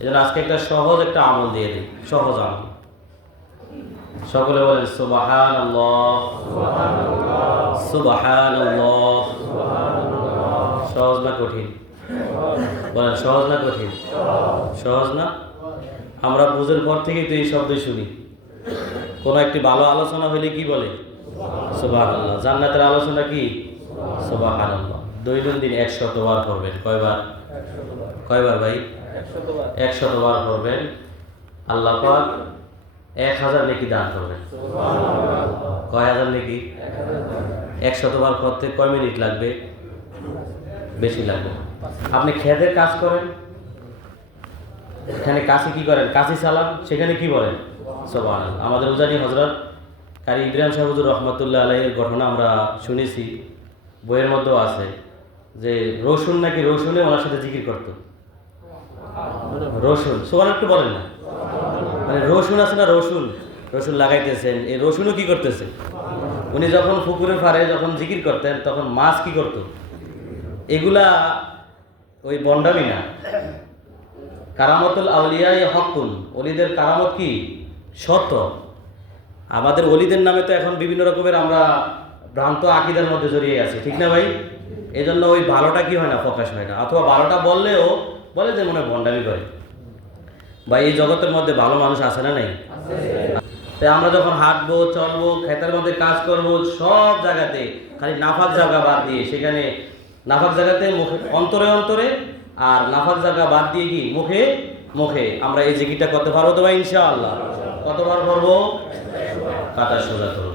এজন্য আজকে একটা সহজ একটা আমল দিয়ে দিই, সহজ আমল। সকলে বলেন সুবহানাল্লাহ, সুবহানাল্লাহ। সহজ না কঠিন? বলেন সহজ না কঠিন? সহজ না? আমরা বুঝের পর থেকেই তো এই শব্দ শুনি। কোনো একটি ভালো আলোচনা হইলে কি বলে? সুবহানাল্লাহ। জান্নাতের আলোচনা কি? সুবহানাল্লাহ। দৈনন্দিন 100 বার করবেন। কয়বার ভাই? 100 বার করবেন। আল্লাহ পাক 1000 নেকি দান করবেন। কয় হাজার নেকি? 100 বার করতে কয় মিনিট লাগবে? বেশি লাগবে। আপনি খেতের কাজ করেন, এখানে কাশি কি করেন? কাশি চালান, সেখানে কি বলেন? সুবহানাল্লাহ। আমাদের উজানি হযরত কারি ইব্রাহিম সাহেব হুজুর রহমাতুল্লাহ আলাইহির ঘটনা আমরা শুনেছি, বইয়ের মধ্যেও আছে যে রসুন নাকি রসুনে ওনার সাথে জিকির করত। রসুন সোয়াল একটু বলেন না, মানে রসুন আছে না, রসুন রসুন লাগাইতেছেন, এই রসুনও কি করতেছে? উনি যখন পুকুরে পাড়ে যখন জিকির করতেন তখন মাছ কি করত? এগুলা ওই বন্ডামি না। কারামতুল আউলিয়া হকুন, অলিদের কারামত কি? সত্য। আমাদের অলিদের নামে তো এখন বিভিন্ন রকমের আমরা ভ্রান্ত আকীদার মধ্যে জড়িয়ে আছি, ঠিক না ভাই? এই জন্য ওই ভালোটা কি হয় না, প্রকাশ হয় না, অথবা ভালোটা বললেও বলে যে মনে হয় ভণ্ডামি করে। ভাই এই জগতের মধ্যে ভালো মানুষ আছে না নাই? তাই আমরা যখন হাঁটবো, চলবো, ক্ষেতের মধ্যে কাজ করবো, সব জায়গাতে খালি নাফাক জায়গা বাদ দিয়ে, সেখানে নাফাক জায়গাতে মুখে অন্তরে অন্তরে, আর নাফাক জায়গা বাদ দিয়ে কি মুখে মুখে আমরা এই জিকিরটা করতে পারবো তো ভাই ইনশাআল্লাহ? কতবার করবো? কাটা সোজা করবো।